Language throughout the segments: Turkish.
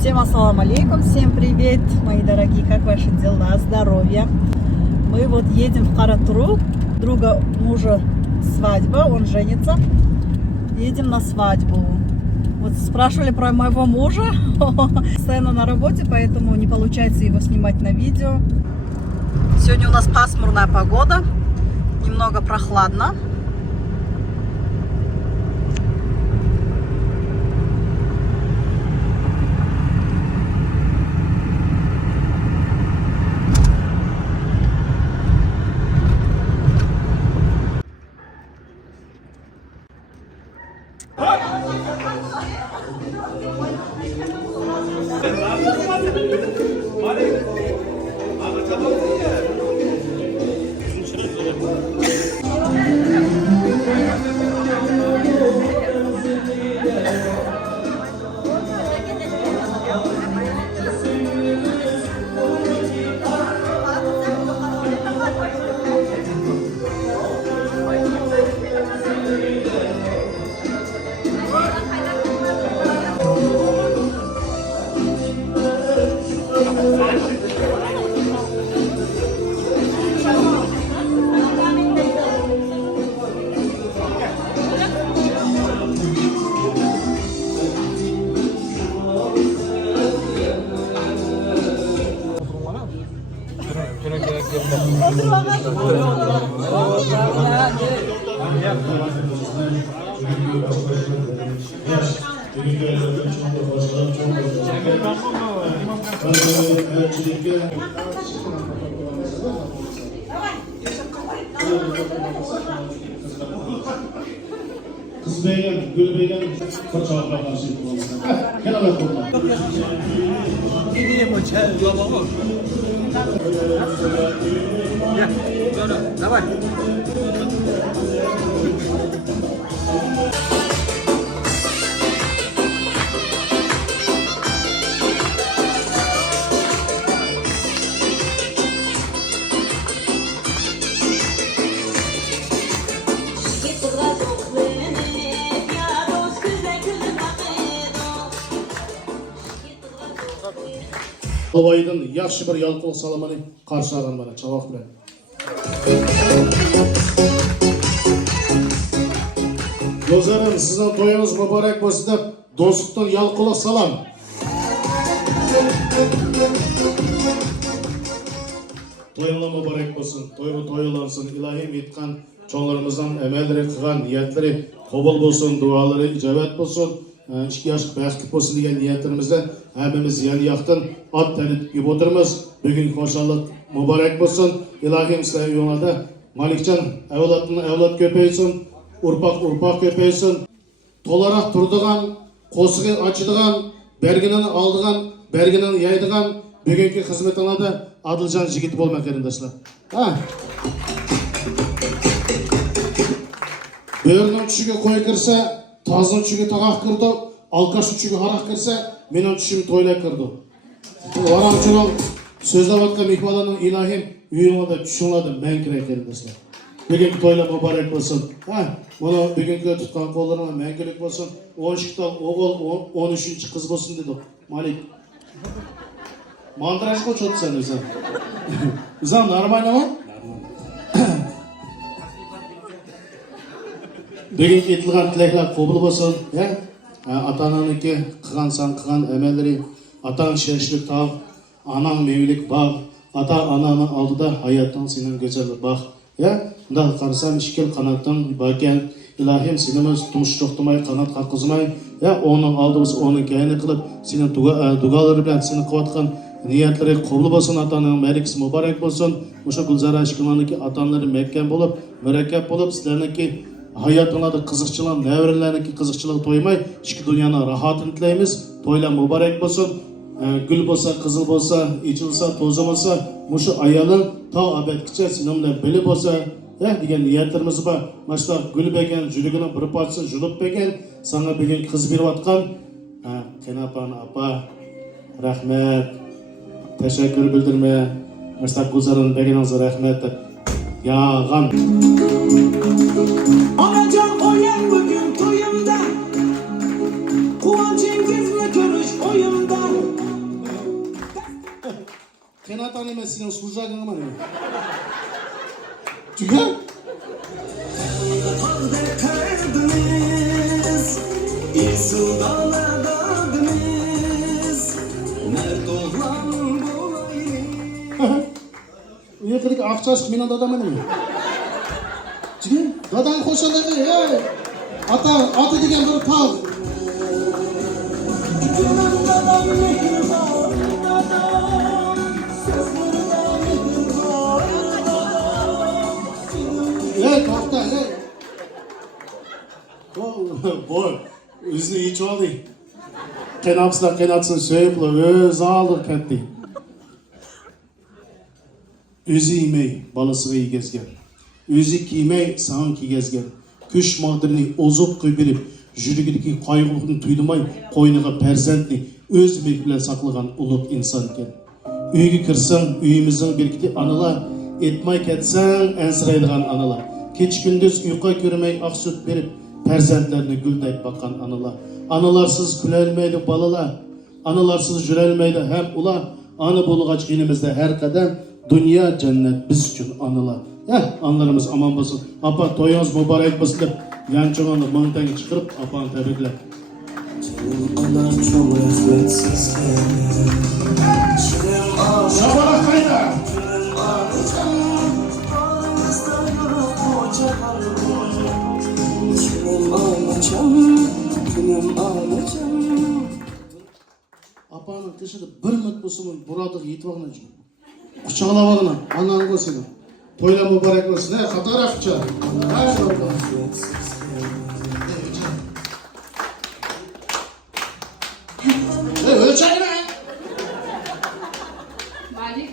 Всем ассаламу алейкум, всем привет, мои дорогие, как ваши дела, здоровья. Мы вот едем в Каратуру, друга мужа свадьба, он женится. Едем на свадьбу. Вот спрашивали про моего мужа, постоянно на работе, поэтому не получается его снимать на видео. Сегодня у нас пасмурная погода, немного прохладно. Kız beğen, gül beğen, kaçağına karşı yapalım. Kenara koyma. Gideyim hocam, babama. Gel, sonra, давай. Алайдың яқшы бір ялқылық саламаны қаршы ағын бана, чабақ білен. Достарым, сіздің тойыңыз мүбарак болсын деп, достықтың ялқылық салам. Тойыңла мүбарак болсын, тойғы тойлансын, илахим етқан, çoğlarımızdan əməlləri, qıған niyətləri qobul bolsun, duaları icabət bolsun. İşki yaşıq bəxtlik bolsun degan niyetlerimizden hemimiz yan yaxtın at tanıtıp gibi oturmuz. Bugün hoşallık mübarek bolsun. İlahim sizler yolunda Malikcan evlat köpeysin, urpak köpeysin. Tolarak turduğan, qosuğu açıdığan, berginin aldığan, berginin yaydıgan bugünkü hizmetine de Adılcan jigit bolmak erindaşlar. Böğürünün tüşüge koy kirse, tazının tüşüge tağaq kırdı, alkaşın tüşüge haraq kirse, menin tüşüm toyla kırdı. Varamçının sözde vatka mihvalanın ilahim üyüğüne de tüşünladı, men kirek erindaşlar. Bugünkü toyla mübarek olsun. Bunu bugünkü tutkan kollarına menkilik olsun. 12 oğul, 13. kız olsun dedi. Malik. Mandraj koç oldu sen Üzam. Üzam normal mı? Bugünkü etilgan tilekler kabul olsun. Ata-ananınki qıgan emelleri, atan şerişlik tağ, anan mevlik bağ, ata-ananın aldıda hayattan senin güzel bağ. Bundan qarasam işkel kanattan baken ilahim senimiz tumuştuqtumay kanat qaqızmay, onun aldığımız onun kayını qılıp senin duaları bilen senin qıvatqan niyetleri kabul olsun, ata-ananın mərikisi mübarek olsun. Muşa Gülzara aşkımanınki atanları mekken bolup, mürekkep bolup sizlerinki hayatına da kızıkçılan, nevrelerindeki kızıkçılığı toymay, işki dünyanın rahatını dileyimiz, toyla mübarek olsun. Gül bolsa, kızıl bolsa, içilsa, tozamasa, muşu ayalın ta abetkiçe sinimle beli bolsa, degan niyetlerimiz var. Başta gül begen, jülügünün bir parçası julup begen, sana bugün kız bir vatkan, kenapan apa, rahmet, teşekkür bildirmeye, Müştak Gülzar'ın begeninize rahmet, yağan. Anacan oyan bugün toyumda, Kuvancım gezme görüş oyumda. Qenat anime senin surjagın mı? Çünkü Uyakırık akçaş mena dadam mı? Çünkü dadan koşanları ya. Atı digen bir tağ. Evet, kalktı, evet. Boy, özünü içi oldu. Kenatsın söyleyip, öz aldı kendi. Özü yemey, balısıga yegezgen. Özü kiymey, sağın kiygezgen. Күш мағдырны озып көйберіп, жүрегідегі қайғылығын түйдімай, қойныға перзентні өз мек білен сақлыған ұлық инсан кен. Үйге кірсің, үйіміздің беркеті анылар, етмай кетсің, әнсірайдыған анылар. Кеч күндіз ұйқа көрмей ақ сүт беріп, перзентлеріне гүлдәйт баққан анылар. Аныларсыз күләлмейді балалар, аныларсыз жүрәлмейді һәм ұлар. Аны болуғач елімізде әр қадам, dünya cennet biz üçün anılar. Anılarımız aman basın. Apa toyunuz mübarek basın dep yançoğanı mıntayı çıkırıp apanı tebrikler. Şabarak kayda! Apanın dışında bir müt basımın buradık yetibağına için. Kucağına bakına, ananı koysun. Toyla mübarek olsun. Katar akça. Haydi bakalım. Ölçek ne? Malik.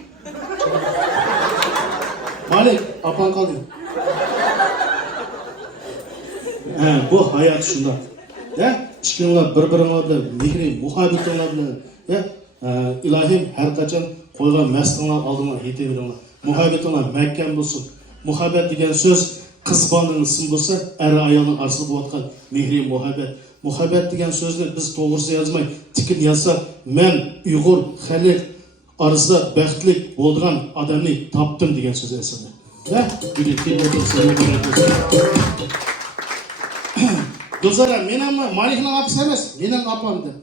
Malik, apan kaldı. Bu hayat şunda. Çıkınlar bir-birine bilen, mehri, muhabbetinler bilen. İlahim her kaçan koygan mestinler aldığına hitebirinler. Muhabbetinler mekkem bulsun. Muhabbet degen söz kız bandının isim bulsa, eri ayağının arsıl boğatkan mehri muhabbet. Muhabbet degen sözünü biz doğrusu yazmay, tikin yazsa, men Uyghur, Halil arasında bəxtlik bolduğan adamını taptım degen söz esirdi. Birlikte otursun. Dostlar, men ama Malik'in apısı emas, menin apamdı.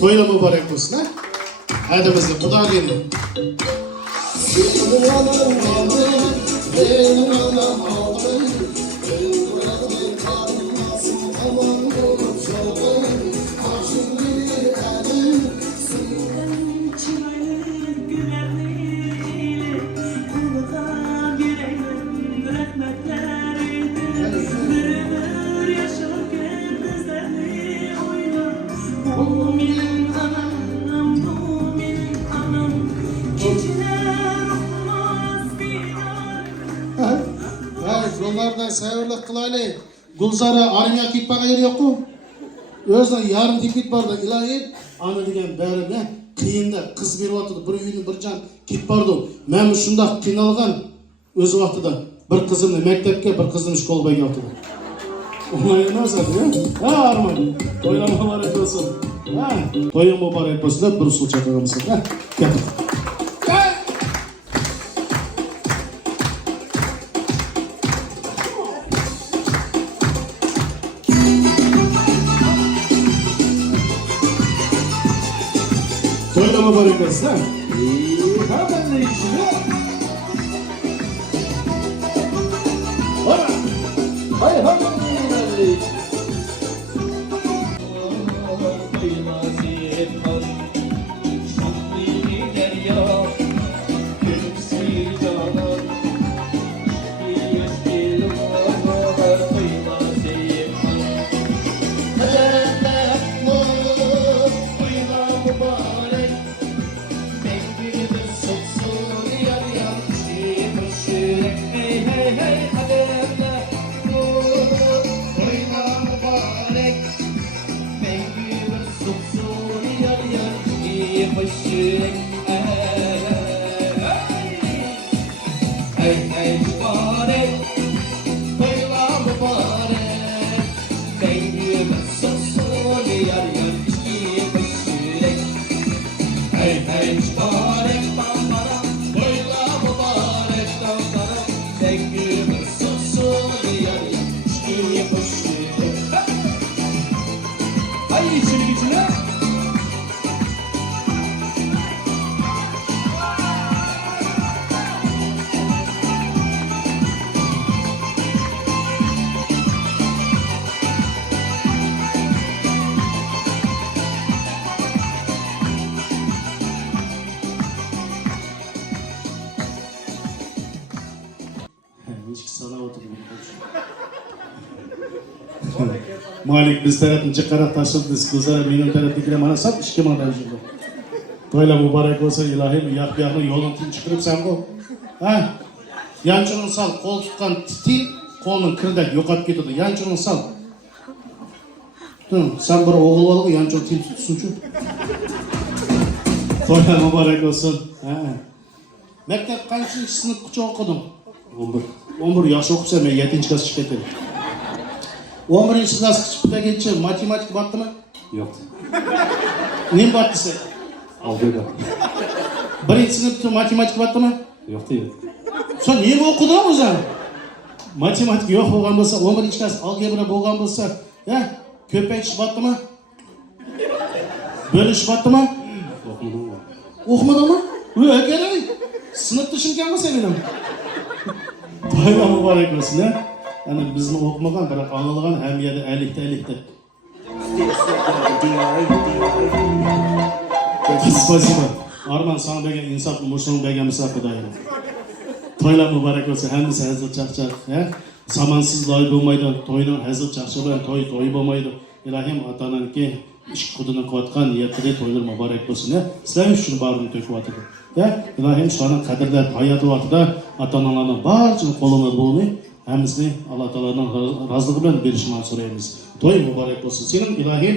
Toyla mübarek olsun, ha? Hadi bizde, Xudo gelin. Yollarda sayırlık kılaylı. Gulzar'a armaya gitmeye yer yok mu? Özden yarım dikit barda ilahi anı degen bäri ne? Kıyında kız bir vaxtıda bir үйünün bir can git bardı. Men şunda qinalgan öz vaxtıda bir kızımni mektepke bir kızımni şkolga geldi. Olay emas edi, ha? Arman. Toylar mübarek olsun. Ha? Toyun mübarek olsun. Bir sul çakağımız. Ha? Gel. Toyla mübarek olsun, ha? Hemen ne işin, ha? Hayır, hayır. Hey, hey. Güçlü güçlü. Hiç sana oturdum. Malik biz tarafın çıkarak taşıldı. Kızlar benim taraftakine bana sat işki mandar şimdi. Böyle mübarek olsa ilahim yak yakını yolun tüm çıkırıp sen ko. Ha? Yançının sal kol tutkan titi kolun kırdak yokat gidiyordu. Yançının sal. Sen bir oğul ol yançın tim tutsuncu. Böyle mübarek olsun. Ha. Mektep kaçıncı sınıf okudum? 11. 11 yaş okupsam ben 7. klas çıkıp ettim. 11. klas çıkıp geçince matematik battı mı? Yok. Ne battı sen? Algıda. 1. sınıfta matematik battı mı? Yok değil. Sen niye okudun o zaman? Matematik yok bo'lgan bo'lsa, 11. klas algebra bo'lgan bo'lsa, ya köpek iş battı mı? Bölüş battı mı? Okumadım mı? Okumadın mı? Öyle sınıf dışınken mi sevinim? Bayla mübarek olsun ya. Yani bizni okumagan, biroq anılgan hem yerde elikte. Spasibo. Arman sana bergan insaf, mushung bergan misaf Xudoyim. To'ylar muborak bo'lsin, hammasi hazil chaqchaq, ya. Samansiz loy bo'lmaydi, to'yning hazil chaqchaq bilan to'y bo'lmaydi. Ilohim ota-onaniki ish qudini qotgan niyatida to'ylar muborak bo'lsin, ya. Sizlar uchun barini to'kyapti. Ya, ilohim shuni qadrlab hayot vaqtida ota-onalarning barchasini qo'lini bo'lmay, hammasini Alloh taolaning roziligi bilan berishini so'raymiz. To'y muborak bo'lsin. Sening ilohim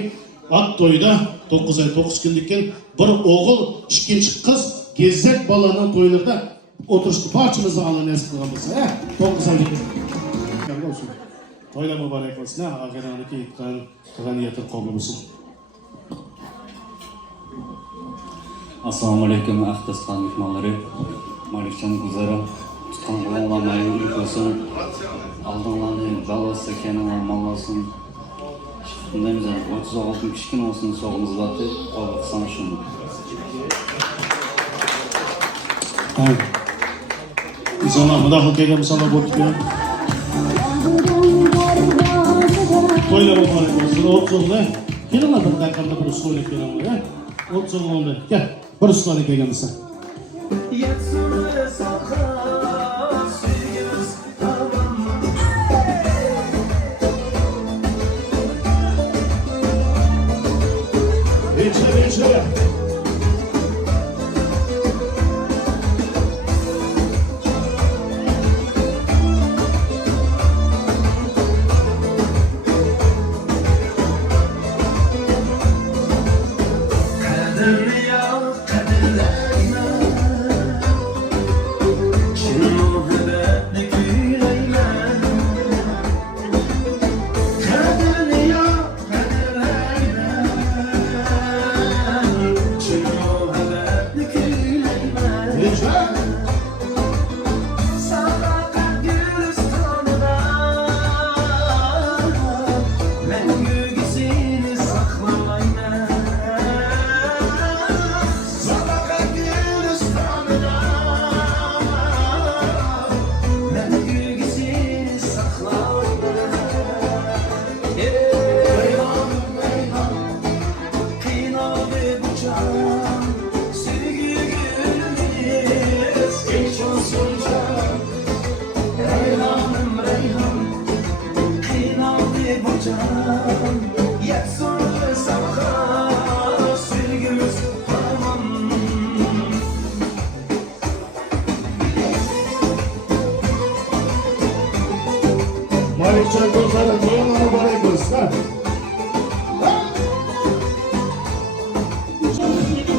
at to'yda 9 oy 9 kunlikkan bir o'g'il, ikkinchi qiz gezzak bolaning to'ylarida o'tirishni barchamizni Alloh nasib qilgan bo'lsa, 9 oylik olsun. To'ylar muborak bo'lsin. Oxiraniki qilgan niyatim qabul bo'lsin. Assalomu alaykum Axtasqon mehmonlari. Malikjon Guzara tutgan qo'llanmayı olsun. Aldığınlarını balası kenara mallasın. Şundayımız 36 kişkin olsun soğumuz batı. Qabıqsan şunu. Biz ona mudahil kelgan misollar bo'lib turgan. To'ylar muborak bo'lsin. O'tso'ngda kelinglar bir daqiqada bir ustolik beraman, ya. O'tso'ngda gel. Bir ustolik kelganmisan. Geçe. Malikjon Guzara to'ylar muborak bo'lsin.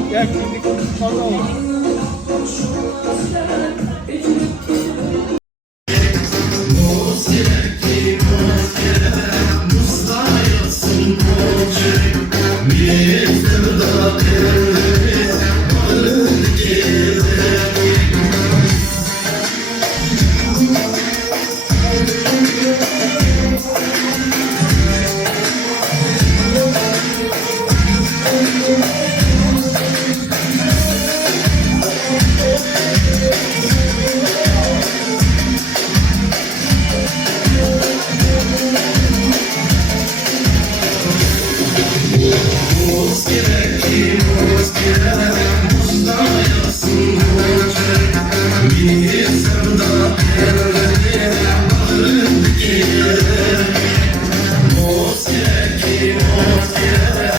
Gel şimdi konuşalım. Mustafa